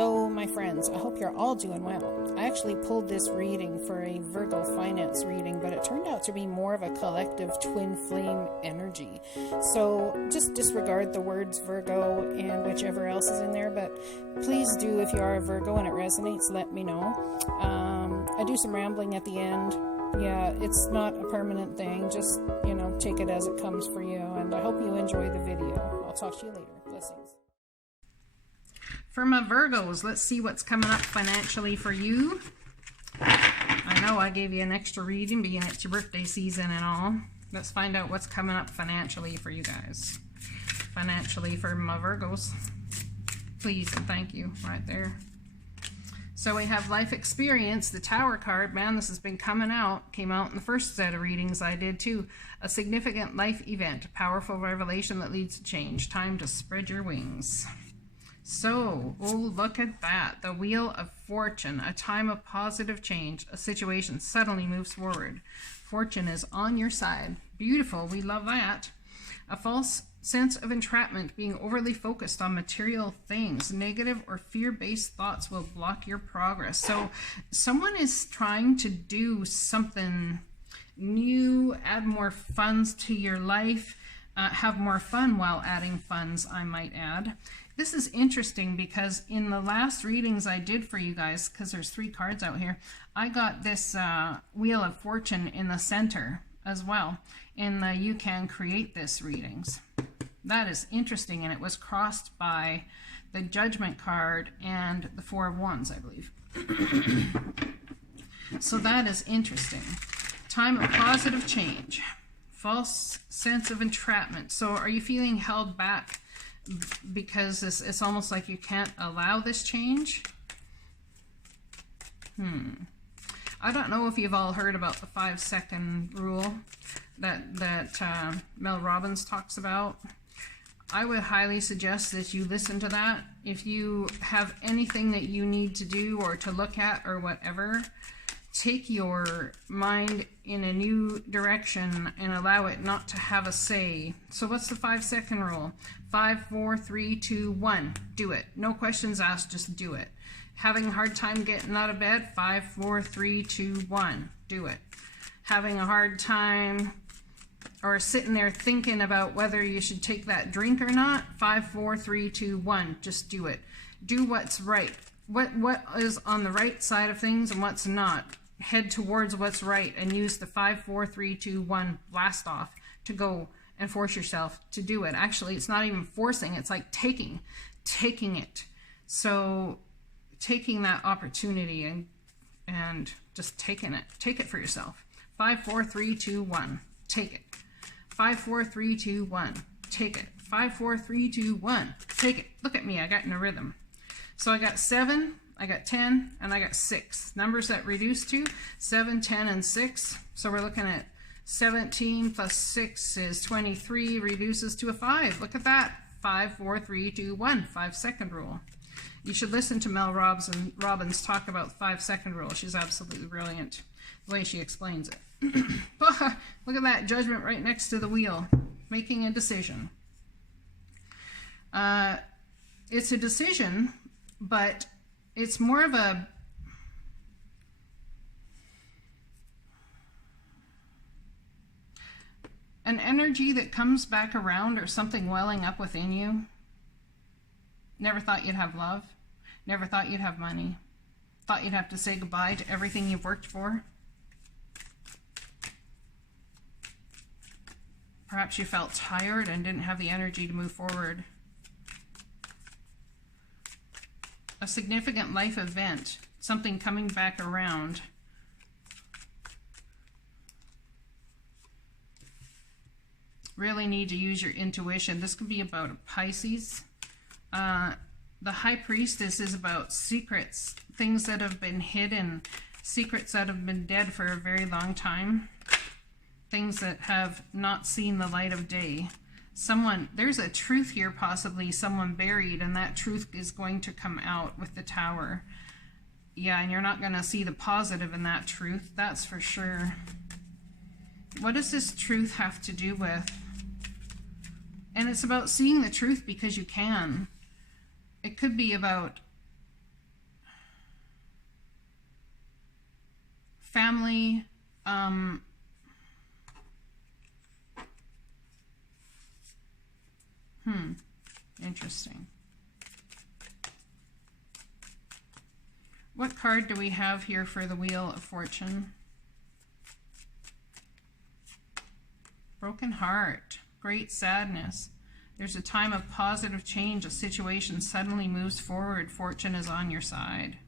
Hello, my friends. I hope you're all doing well. I actually pulled this reading for a Virgo finance reading, but it turned out to be more of a collective twin flame energy. So just disregard the words Virgo and whichever else is in there, but please do, if you are a Virgo and it resonates, let me know. I do some rambling at the end. Yeah, it's not a permanent thing. Just, take it as it comes for you, and I hope you enjoy the video. I'll talk to you later. Blessings. For my Virgos, let's see what's coming up financially for you. I know I gave you an extra reading, being it's your birthday season and all. Let's find out what's coming up financially for you guys. Financially for my Virgos. Please and thank you right there. So we have life experience, the Tower card. Man, this has been coming out. Came out in the first set of readings I did too. A significant life event, a powerful revelation that leads to change. Time to spread your wings. So, oh, look at that. The Wheel of Fortune, a time of positive change. A situation suddenly moves forward. Fortune is on your side. Beautiful. We love that. A false sense of entrapment, being overly focused on material things. Negative or fear-based thoughts will block your progress. So someone is trying to do something new, add more funds to your life, have more fun while adding funds, I might add. This is interesting because in the last readings I did for you guys, because there's 3 cards out here, I got this Wheel of Fortune in the center as well in the You Can Create This readings. That is interesting, and it was crossed by the Judgment card and the 4 of Wands, I believe. So that is interesting. Time of positive change. False sense of entrapment. So are you feeling held back because it's almost like you can't allow this change? I don't know if you've all heard about the 5-second rule that Mel Robbins talks about. I would highly suggest that you listen to that. If you have anything that you need to do or to look at or whatever, take your mind in a new direction and allow it not to have a say. So what's the 5-second rule? 5, 4, 3, 2, 1. Do it. No questions asked, just do it. Having a hard time getting out of bed? 5, 4, 3, 2, 1. Do it. Having a hard time or sitting there thinking about whether you should take that drink or not? 5, 4, 3, 2, 1. Just do it. Do what's right. What is on the right side of things and what's not. Head towards what's right and use the 5, 4, 3, 2, 1 blast off to go and force yourself to do it. Actually, it's not even forcing. It's like taking it. So taking that opportunity and just taking it. Take it for yourself. 5, 4, 3, 2, 1. Take it. 5, 4, 3, 2, 1. Take it. 5, 4, 3, 2, 1. Take it. Look at me. I got in a rhythm. So I got 7, I got 10, and I got 6. Numbers that reduce to 7, 10, and 6. So we're looking at 17 plus 6 is 23, reduces to a 5. Look at that. 5, 4, 3, 2, 1. 5-second rule. You should listen to Mel Robbins talk about the 5-second rule. She's absolutely brilliant the way she explains it. Look at that Judgment right next to the wheel. Making a decision. It's a decision, but it's more of an energy that comes back around, or something welling up within you. Never thought you'd have love. Never thought you'd have money. Thought you'd have to say goodbye to everything you've worked for. Perhaps you felt tired and didn't have the energy to move forward. A significant life event, something coming back around. Really need to use your intuition. This could be about a Pisces. The High Priestess is about secrets, things that have been hidden, secrets that have been dead for a very long time, things that have not seen the light of day. There's a truth here, possibly someone buried, and that truth is going to come out with the Tower. Yeah, and you're not going to see the positive in that truth, that's for sure. What does this truth have to do with? And it's about seeing the truth because you can. It could be about family, interesting. What card do we have here for the Wheel of Fortune? Broken heart, great sadness. There's a time of positive change. A situation suddenly moves forward. Fortune is on your side.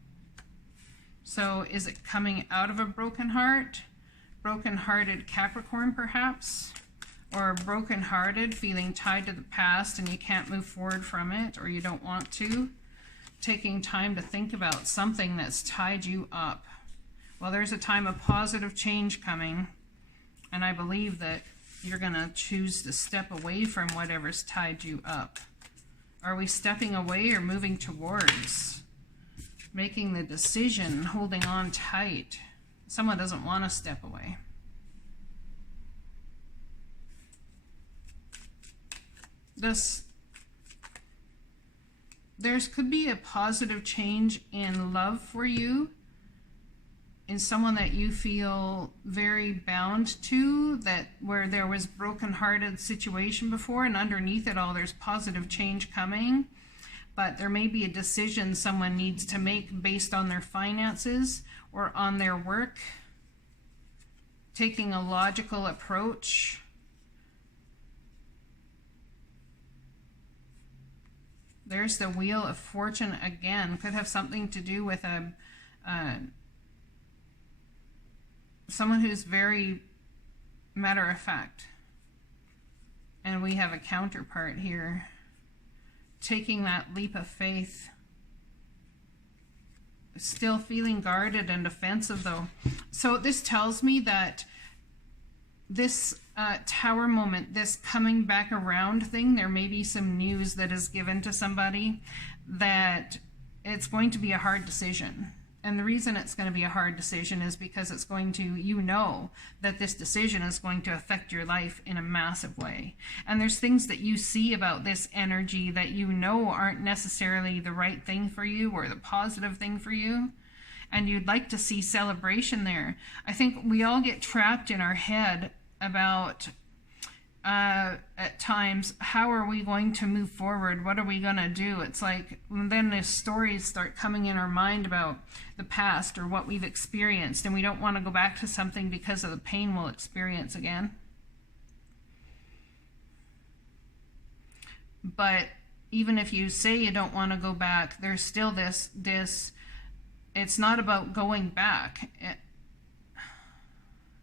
So is it coming out of a broken heart? Broken-hearted Capricorn, perhaps? Or broken-hearted, feeling tied to the past and you can't move forward from it, or you don't want to? Taking time to think about something that's tied you up. Well, there's a time of positive change coming, and I believe that you're going to choose to step away from whatever's tied you up. Are we stepping away or moving towards? Making the decision, holding on tight. Someone doesn't want to step away. There could be a positive change in love for you, in someone that you feel very bound to, that where there was broken-hearted situation before, and underneath it all there's positive change coming. But there may be a decision someone needs to make based on their finances or on their work, taking a logical approach. There's the Wheel of Fortune again. Could have something to do with someone who's very matter of fact. And we have a counterpart here, taking that leap of faith. Still feeling guarded and defensive though. So this tells me that this tower moment, this coming back around thing, there may be some news that is given to somebody that it's going to be a hard decision. And the reason it's going to be a hard decision is because it's going to, you know, that this decision is going to affect your life in a massive way. And there's things that you see about this energy that you know aren't necessarily the right thing for you or the positive thing for you. And you'd like to see celebration there. I think we all get trapped in our head about at times, how are we going to move forward? What are we going to do? It's like then the stories start coming in our mind about the past or what we've experienced, and we don't want to go back to something because of the pain we'll experience again. But even if you say you don't want to go back, there's still this it's not about going back.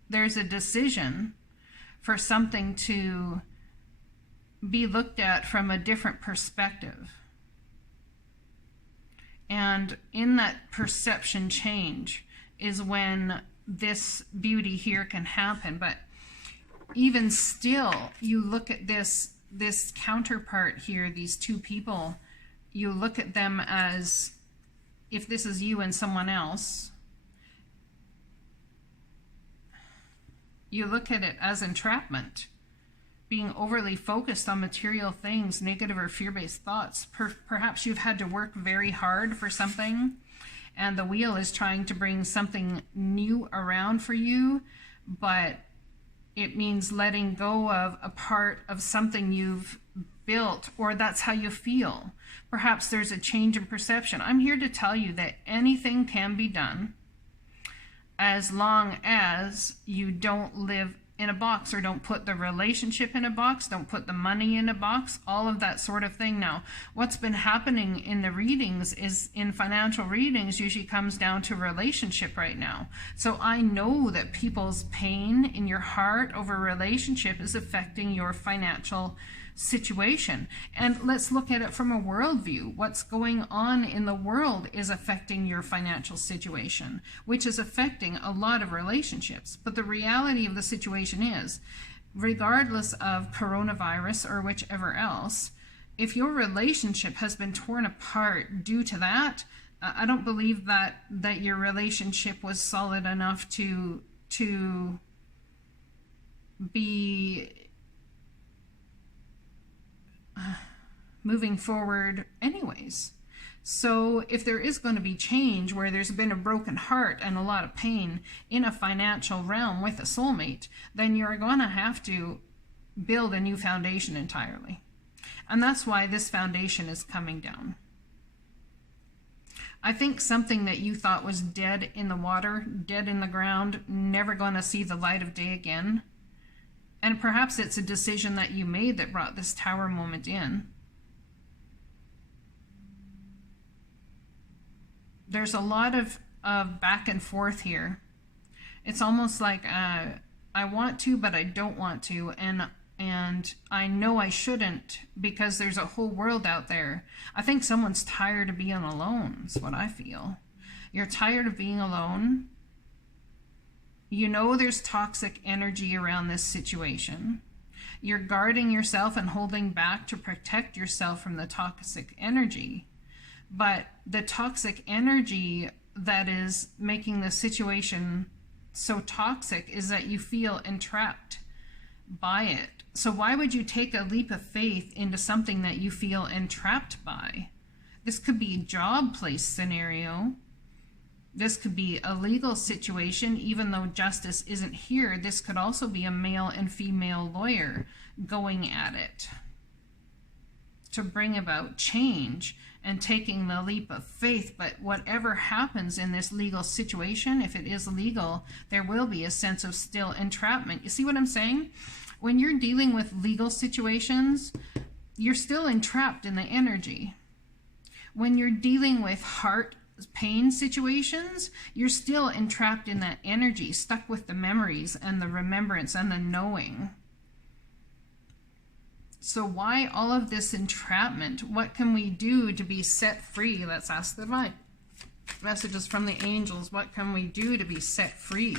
There's a decision for something to be looked at from a different perspective. And in that perception change is when this beauty here can happen. But even still, you look at this counterpart here, these two people, you look at them as, if this is you and someone else, you look at it as entrapment, being overly focused on material things, negative or fear-based thoughts. Perhaps you've had to work very hard for something, and the wheel is trying to bring something new around for you, but it means letting go of a part of something you've built, or that's how you feel. Perhaps there's a change in perception. I'm here to tell you that anything can be done as long as you don't live in a box, or don't put the relationship in a box, don't put the money in a box, all of that sort of thing. Now, what's been happening in the readings is, in financial readings, usually comes down to relationship right now. So I know that people's pain in your heart over relationship is affecting your financial situation. And let's look at it from a worldview. What's going on in the world is affecting your financial situation, which is affecting a lot of relationships. But the reality of the situation is, regardless of coronavirus or whichever else, if your relationship has been torn apart due to that, I don't believe that your relationship was solid enough to be moving forward anyways. So if there is going to be change where there's been a broken heart and a lot of pain in a financial realm with a soulmate, then you're going to have to build a new foundation entirely. And that's why this foundation is coming down. I think something that you thought was dead in the water, dead in the ground, never going to see the light of day again. And perhaps it's a decision that you made that brought this Tower moment in. There's a lot of back and forth here. It's almost like I want to, but I don't want to. And I know I shouldn't because there's a whole world out there. I think someone's tired of being alone, is what I feel. You're tired of being alone. You know there's toxic energy around this situation. You're guarding yourself and holding back to protect yourself from the toxic energy. But the toxic energy that is making the situation so toxic is that you feel entrapped by it. So why would you take a leap of faith into something that you feel entrapped by? This could be a job place scenario. This could be a legal situation, even though justice isn't here. This could also be a male and female lawyer going at it to bring about change and taking the leap of faith. But whatever happens in this legal situation, if it is legal, there will be a sense of still entrapment. You see what I'm saying? When you're dealing with legal situations, you're still entrapped in the energy. When you're dealing with heart pain situations, you're still entrapped in that energy, stuck with the memories and the remembrance and the knowing. So why all of this entrapment? What can we do to be set free? Let's ask the divine messages from the angels. What can we do to be set free?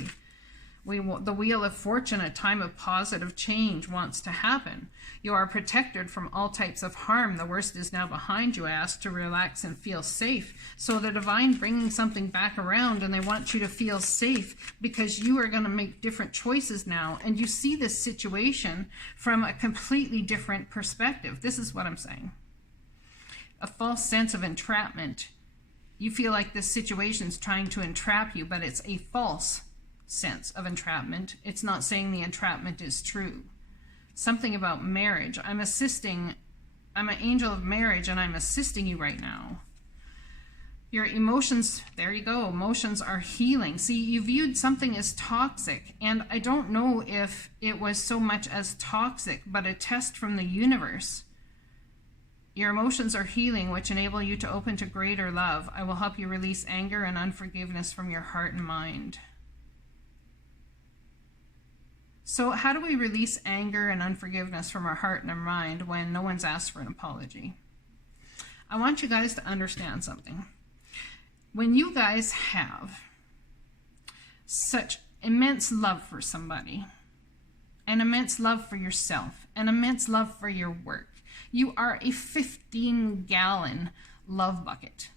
The Wheel of Fortune, a time of positive change wants to happen. You are protected from all types of harm. The worst is now behind you. Ask to relax and feel safe. So the divine bringing something back around, and they want you to feel safe because you are going to make different choices now. And you see this situation from a completely different perspective. This is what I'm saying. A false sense of entrapment. You feel like this situation is trying to entrap you, but it's a false sense of entrapment. It's not saying the entrapment is true. Something about marriage. I'm an angel of marriage, and I'm assisting you right now. Your emotions, there you go, emotions are healing. See, you viewed something as toxic, and I don't know if it was so much as toxic, but a test from the universe. Your emotions are healing, which enable you to open to greater love. I will help you release anger and unforgiveness from your heart and mind. So how do we release anger and unforgiveness from our heart and our mind when no one's asked for an apology? I want you guys to understand something. When you guys have such immense love for somebody, an immense love for yourself, an immense love for your work, you are a 15-gallon love bucket.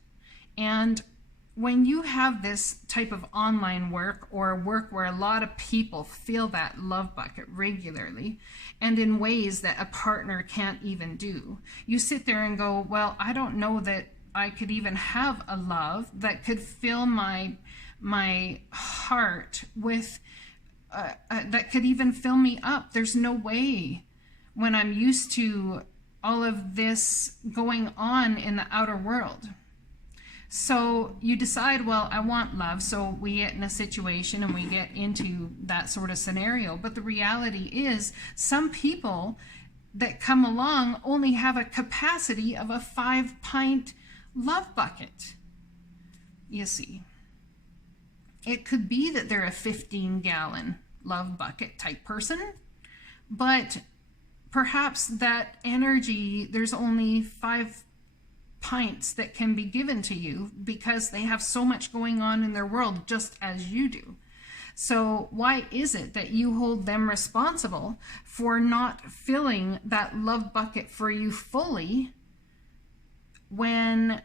And when you have this type of online work or work where a lot of people fill that love bucket regularly and in ways that a partner can't even do, you sit there and go, well, I don't know that I could even have a love that could fill my heart with, that could even fill me up. There's no way when I'm used to all of this going on in the outer world. So you decide, well, I want love. So we get in a situation and we get into that sort of scenario. But the reality is some people that come along only have a capacity of a 5-pint love bucket. You see, it could be that they're a 15-gallon love bucket type person, but perhaps that energy, there's only 5 pints that can be given to you because they have so much going on in their world just as you do. So why is it that you hold them responsible for not filling that love bucket for you fully when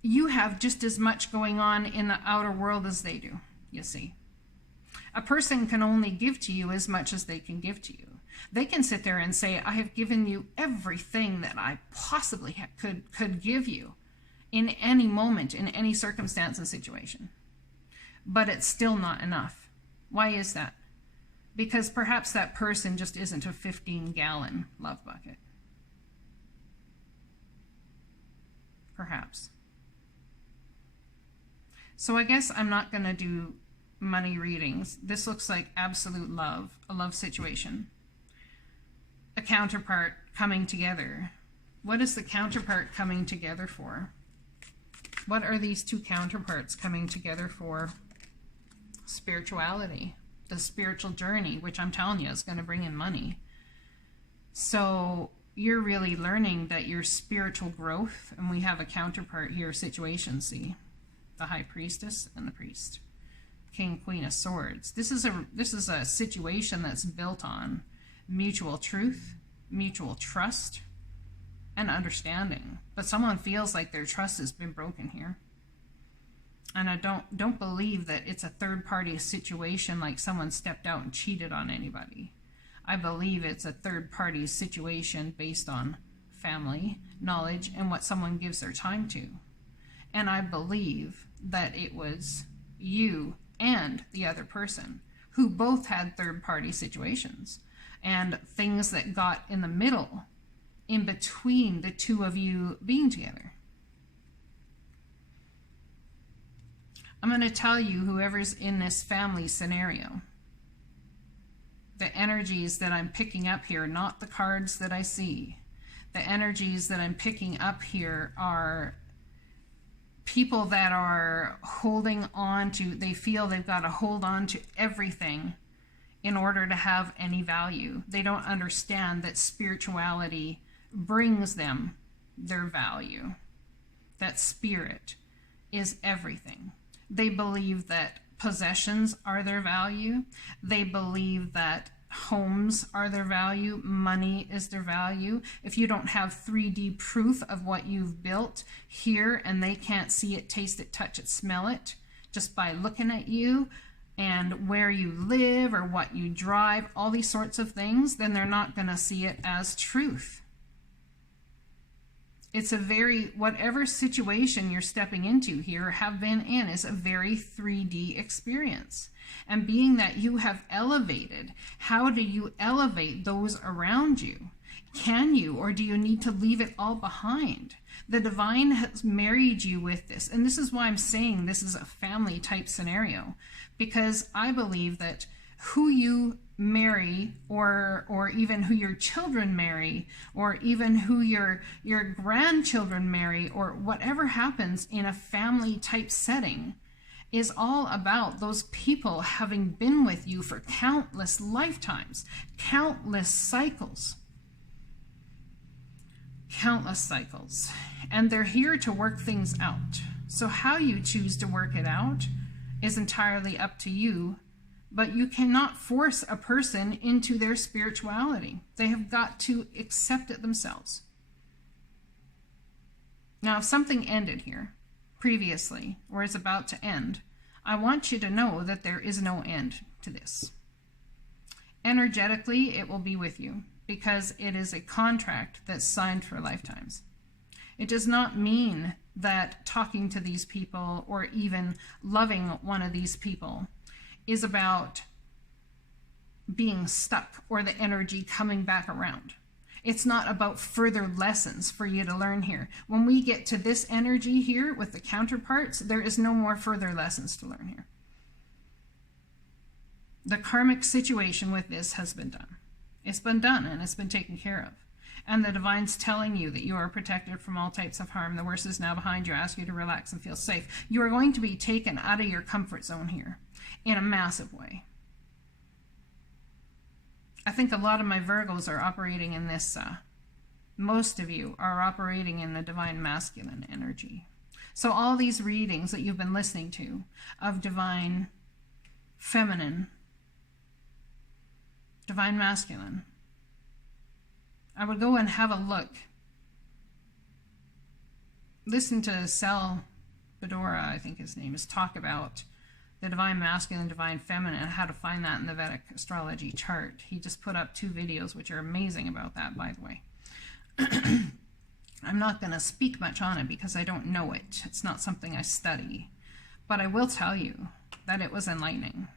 you have just as much going on in the outer world as they do? You see, a person can only give to you as much as they can give to you. They can sit there and say, I have given you everything that I possibly could give you. in any moment, in any circumstance and situation. But it's still not enough. Why is that? Because perhaps that person just isn't a 15-gallon love bucket. Perhaps. So I guess I'm not going to do money readings. This looks like absolute love, a love situation. A counterpart coming together. What is the counterpart coming together for? What are these two counterparts coming together for? Spirituality, the spiritual journey, which I'm telling you is going to bring in money. So you're really learning that your spiritual growth, and we have a counterpart here, situation, see? The High Priestess and the Priest. King, Queen of Swords. This is a situation that's built on mutual truth, mutual trust, and understanding. But someone feels like their trust has been broken here. And I don't believe that it's a third-party situation like someone stepped out and cheated on anybody. I believe it's a third-party situation based on family, knowledge, and what someone gives their time to. And I believe that it was you and the other person who both had third-party situations and things that got in the middle, in between the two of you being together. I'm going to tell you, whoever's in this family scenario, the energies that I'm picking up here, not the cards that I see, the energies that I'm picking up here are people that are holding on to, they feel they've got to hold on to everything in order to have any value. They don't understand that spirituality brings them their value. That spirit is everything. They believe that possessions are their value. They believe that homes are their value. Money is their value. If you don't have 3D proof of what you've built here and they can't see it, taste it, touch it, smell it, just by looking at you and where you live or what you drive, all these sorts of things, then they're not going to see it as truth. It's a very, whatever situation you're stepping into here, have been in, is a very 3D experience. And being that you have elevated, how do you elevate those around you? Can you, or do you need to leave it all behind? The divine has married you with this. And this is why I'm saying this is a family type scenario, because I believe that who you marry, or even who your children marry, or even who your grandchildren marry, or whatever happens in a family type setting, is all about those people having been with you for countless lifetimes, countless cycles, and they're here to work things out. So how you choose to work it out is entirely up to you. But you cannot force a person into their spirituality. They have got to accept it themselves. Now, if something ended here previously, or is about to end, I want you to know that there is no end to this. Energetically, it will be with you because it is a contract that's signed for lifetimes. It does not mean that talking to these people or even loving one of these people is about being stuck or the energy coming back around. It's not about further lessons for you to learn here. When we get to this energy here with the counterparts, there is no more further lessons to learn here. The karmic situation with this has been done. It's been done and it's been taken care of. And the divine's telling you that you are protected from all types of harm. The worst is now behind you. I ask you to relax and feel safe. You are going to be taken out of your comfort zone here in a massive way. I think a lot of my Virgos are operating in this, most of you are operating in the divine masculine energy. So all these readings that you've been listening to of divine feminine, divine masculine, I would go and have a look. Listen to Sal Bedora, I think his name is, talk about the divine masculine, divine feminine, and how to find that in the Vedic astrology chart. He just put up 2 videos, which are amazing about that, by the way. I'm not going to speak much on it because I don't know it. It's not something I study. But I will tell you that it was enlightening.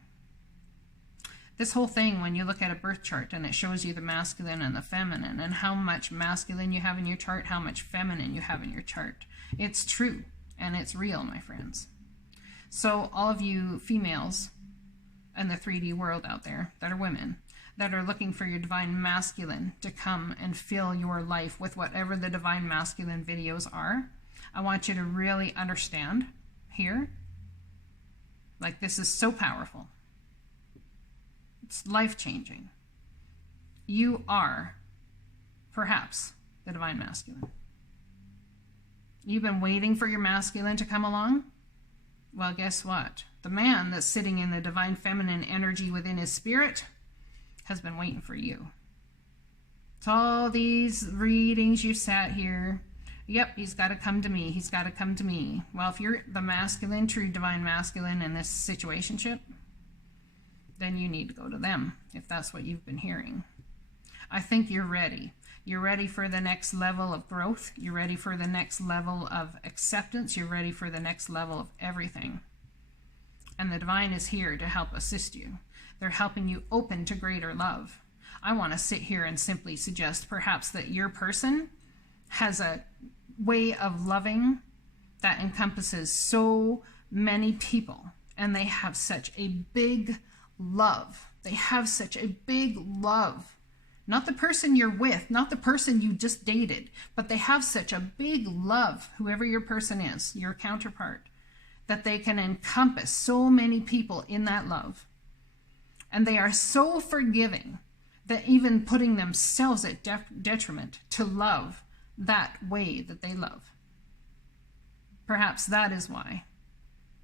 This whole thing, when you look at a birth chart and it shows you the masculine and the feminine and how much masculine you have in your chart, how much feminine you have in your chart, it's true and it's real, my friends. So all of you females in the 3D world out there that are women, that are looking for your divine masculine to come and fill your life with whatever the divine masculine videos are, I want you to really understand here, like, this is so powerful. It's life-changing. You are perhaps the divine masculine. You've been waiting for your masculine to come along? Well, guess what? The man that's sitting in the divine feminine energy within his spirit has been waiting for you. It's all these readings you sat here. Yep, he's got to come to me. He's got to come to me. Well, if you're the masculine, true divine masculine in this situationship, then you need to go to them, if that's what you've been hearing. I think you're ready. You're ready for the next level of growth. You're ready for the next level of acceptance. You're ready for the next level of everything. And the divine is here to help assist you. They're helping you open to greater love. I want to sit here and simply suggest perhaps that your person has a way of loving that encompasses so many people, and they have such a big love. They have such a big love. Not the person you're with, not the person you just dated, but they have such a big love, whoever your person is, your counterpart, that they can encompass so many people in that love. And they are so forgiving that even putting themselves at detriment to love that way that they love. Perhaps that is why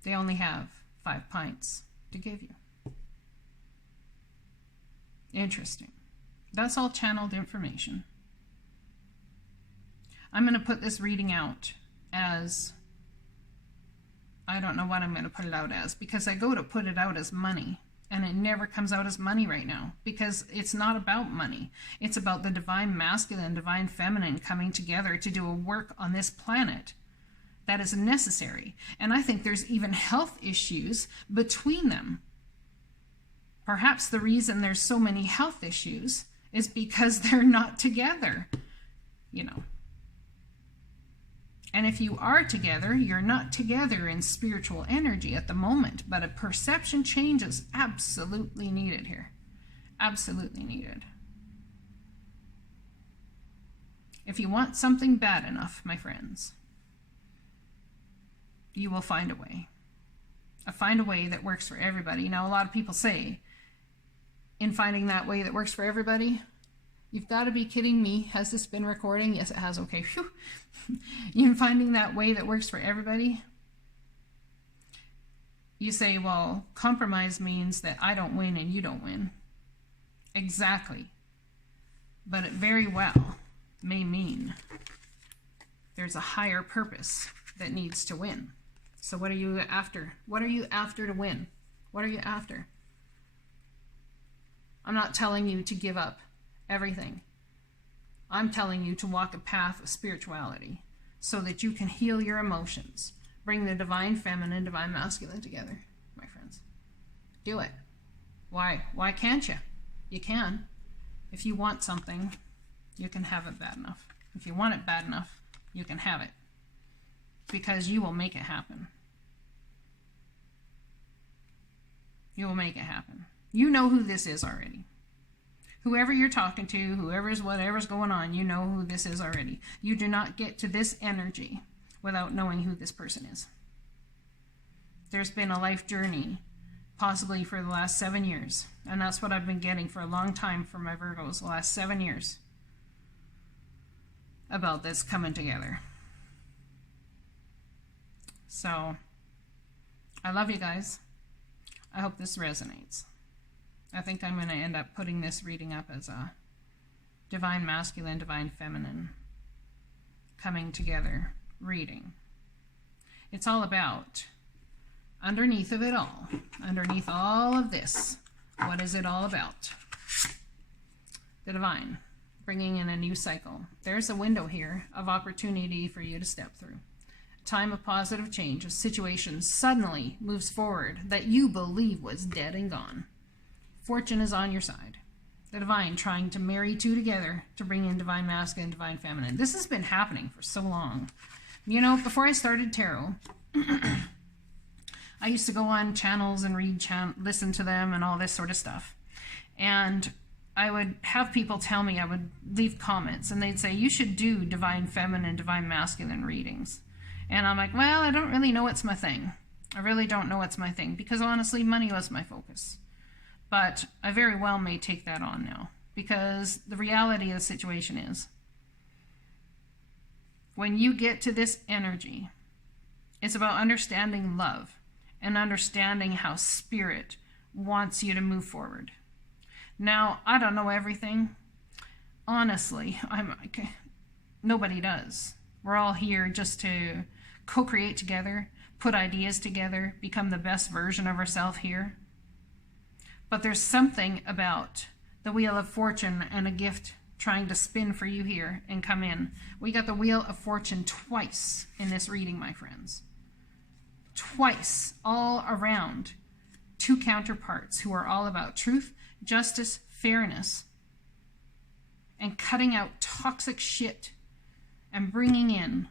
they only have 5 pints to give you. Interesting. That's all channeled information. I'm going to put this reading out as, I don't know what I'm going to put it out as, because I go to put it out as money, and it never comes out as money right now, because it's not about money. It's about the divine masculine, divine feminine coming together to do a work on this planet that is necessary. And I think there's even health issues between them. Perhaps the reason there's so many health issues is because they're not together, you know. And if you are together, you're not together in spiritual energy at the moment, but a perception change is absolutely needed here. Absolutely needed. If you want something bad enough, my friends, you will find a way. Find a way that works for everybody. Now, a lot of people say, in finding that way that works for everybody, you've got to be kidding me. Has this been recording? Yes, it has. Okay. Phew. In finding that way that works for everybody, you say, well, compromise means that I don't win and you don't win. Exactly. But it very well may mean there's a higher purpose that needs to win. So what are you after? What are you after to win? What are you after? I'm not telling you to give up everything. I'm telling you to walk a path of spirituality so that you can heal your emotions. Bring the divine feminine, divine masculine together, my friends. Do it. Why? Why can't you? You can. If you want something, you can have it bad enough. If you want it bad enough, you can have it. Because you will make it happen. You will make it happen. You know who this is already. Whoever you're talking to, whatever's going on, you know who this is already. You do not get to this energy without knowing who this person is. There's been a life journey, possibly for the last 7 years. And that's what I've been getting for a long time from my Virgos, the last 7 years, about this coming together. So, I love you guys. I hope this resonates. I think I'm going to end up putting this reading up as a divine masculine, divine feminine coming together reading. It's all about, underneath of it all, underneath all of this, what is it all about? The divine, bringing in a new cycle. There's a window here of opportunity for you to step through. Time of positive change. A situation suddenly moves forward that you believe was dead and gone. Fortune is on your side. The divine trying to marry two together to bring in divine masculine, divine feminine. This has been happening for so long. You know, before I started tarot, I used to go on channels and listen to them and all this sort of stuff. And I would have people tell me, I would leave comments, and they'd say, you should do divine feminine, divine masculine readings. And I'm like, well, I don't really know what's my thing. I really don't know what's my thing, because honestly, money was my focus. But I very well may take that on now, because the reality of the situation is, when you get to this energy, it's about understanding love and understanding how spirit wants you to move forward. Now, I don't know everything. Honestly, nobody does. We're all here just to co-create together, put ideas together, become the best version of ourselves here. But there's something about the Wheel of Fortune and a gift trying to spin for you here and come in. We got the Wheel of Fortune twice in this reading, my friends. Twice, all around. Two counterparts who are all about truth, justice, fairness, and cutting out toxic shit and bringing in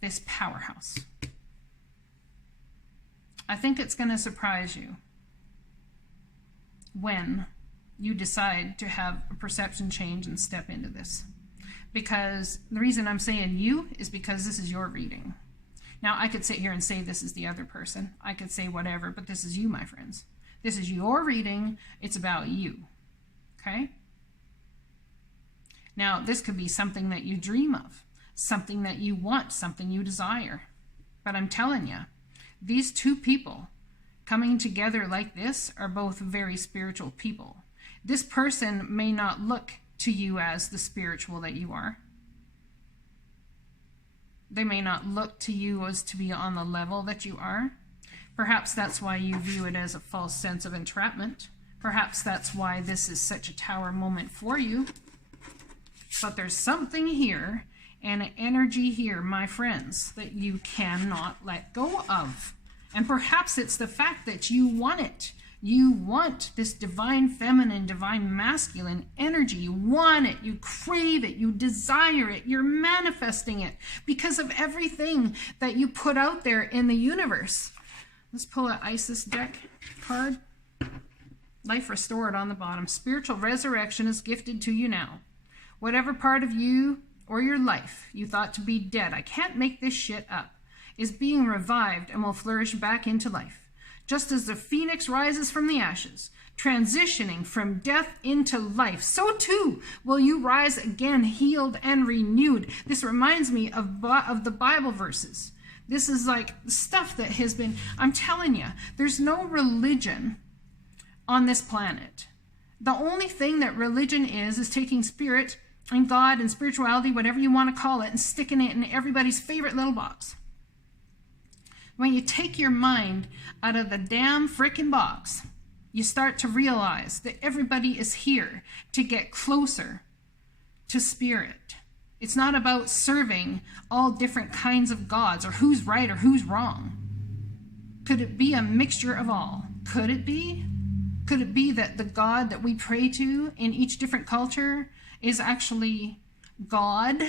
this powerhouse. I think it's going to surprise you when you decide to have a perception change and step into this. Because the reason I'm saying you is because this is your reading. Now, I could sit here and say this is the other person. I could say whatever, but this is you, my friends. This is your reading. It's about you. Okay? Now, this could be something that you dream of, something that you want, something you desire. But I'm telling you, these two people coming together like this are both very spiritual people. This person may not look to you as the spiritual that you are. They may not look to you as to be on the level that you are. Perhaps that's why you view it as a false sense of entrapment. Perhaps that's why this is such a tower moment for you. But there's something here and an energy here, my friends, that you cannot let go of. And perhaps it's the fact that you want it. You want this divine feminine, divine masculine energy. You want it. You crave it. You desire it. You're manifesting it because of everything that you put out there in the universe. Let's pull an Isis deck card. Life restored on the bottom. Spiritual resurrection is gifted to you now. Whatever part of you or your life you thought to be dead, I can't make this shit up, is being revived and will flourish back into life. Just as the phoenix rises from the ashes, transitioning from death into life, so too will you rise again, healed and renewed. This reminds me of the Bible verses. This is like stuff that has been, I'm telling you, there's no religion on this planet. The only thing that religion is taking spirit and God and spirituality, whatever you want to call it, and sticking it in everybody's favorite little box. When you take your mind out of the damn frickin' box, you start to realize that everybody is here to get closer to spirit. It's not about serving all different kinds of gods or who's right or who's wrong. Could it be a mixture of all? Could it be? Could it be that the God that we pray to in each different culture is actually God,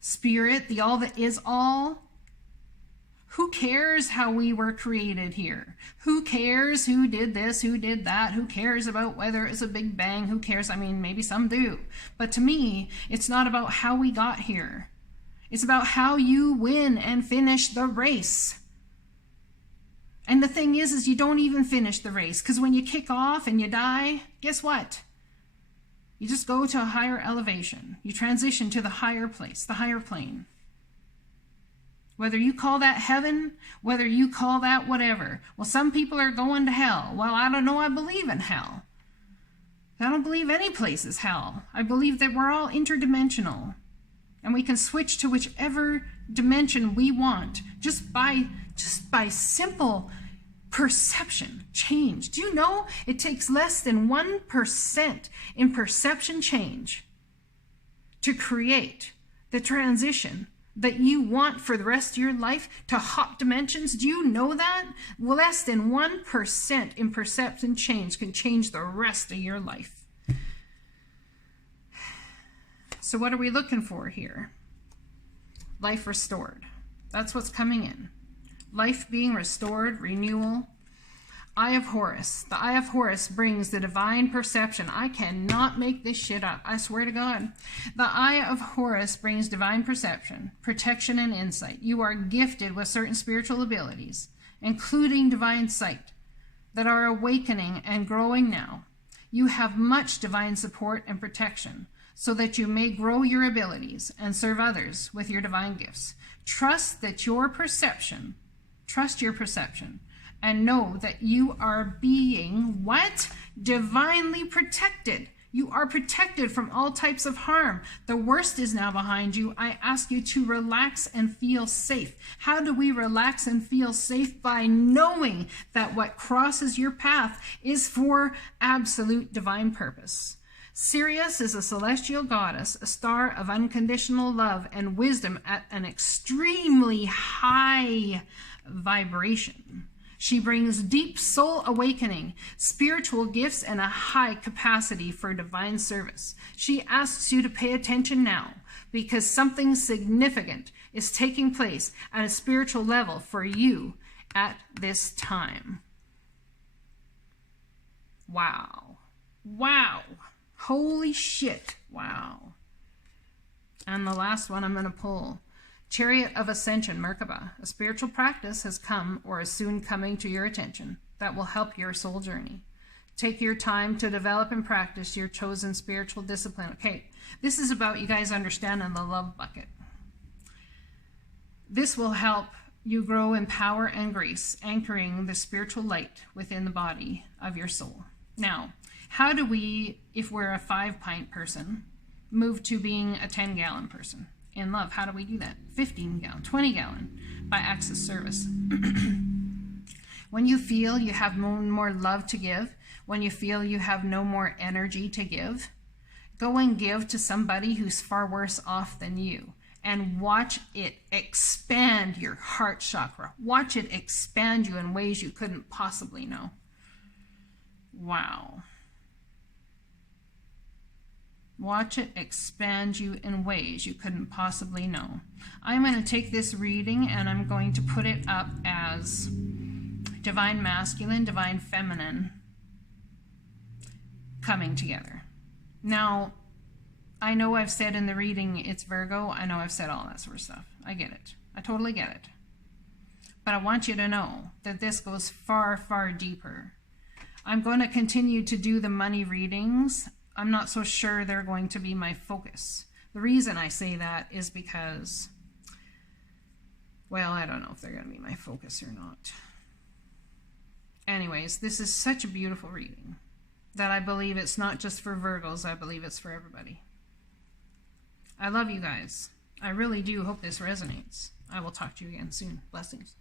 spirit, the all that is all? Who cares how we were created here? Who cares who did this, who did that? Who cares about whether it's a big bang? Who cares? I mean, maybe some do. But to me, it's not about how we got here. It's about how you win and finish the race. And the thing is you don't even finish the race, because when you kick off and you die, guess what? You just go to a higher elevation. You transition to the higher place, the higher plane. Whether you call that heaven, whether you call that whatever. Well, some people are going to hell. Well, I don't know. I believe in hell. I don't believe any place is hell. I believe that we're all interdimensional. And we can switch to whichever dimension we want just by simple perception change. Do you know it takes less than 1% in perception change to create the transition that you want for the rest of your life to hop dimensions? Do you know that? Well, less than 1% in perception change can change the rest of your life. So what are we looking for here? Life restored. That's what's coming in. Life being restored, renewal. Eye of Horus. The Eye of Horus brings the divine perception. I cannot make this shit up. I swear to God. The Eye of Horus brings divine perception, protection, and insight. You are gifted with certain spiritual abilities, including divine sight, that are awakening and growing now. You have much divine support and protection, so that you may grow your abilities and serve others with your divine gifts. Trust your perception, and know that you are being what? Divinely protected. You are protected from all types of harm. The worst is now behind you. I ask you to relax and feel safe. How do we relax and feel safe? By knowing that what crosses your path is for absolute divine purpose. Sirius is a celestial goddess, a star of unconditional love and wisdom at an extremely high vibration. She brings deep soul awakening, spiritual gifts, and a high capacity for divine service. She asks you to pay attention now, because something significant is taking place at a spiritual level for you at this time. Wow. Wow. Holy shit. Wow. And the last one I'm going to pull. Chariot of Ascension, Merkaba. A spiritual practice has come or is soon coming to your attention that will help your soul journey. Take your time to develop and practice your chosen spiritual discipline. Okay, this is about you guys understanding the love bucket. This will help you grow in power and grace, anchoring the spiritual light within the body of your soul. Now, how do we, if we're a 5-pint person, move to being a 10-gallon person in love? How do we do that? 15-gallon, 20-gallon by acts of service. When you feel you have more love to give, when you feel you have no more energy to give, go and give to somebody who's far worse off than you, and watch it expand your heart chakra. Watch it expand you in ways you couldn't possibly know. Wow. Watch it expand you in ways you couldn't possibly know. I'm going to take this reading and I'm going to put it up as divine masculine, divine feminine coming together. Now, I know I've said in the reading it's Virgo. I know I've said all that sort of stuff. I get it. I totally get it. But I want you to know that this goes far, far deeper. I'm going to continue to do the money readings. I'm not so sure they're going to be my focus. The reason I say that is because, well, I don't know if they're going to be my focus or not. Anyways, this is such a beautiful reading that I believe it's not just for Virgos. I believe it's for everybody. I love you guys. I really do hope this resonates. I will talk to you again soon. Blessings.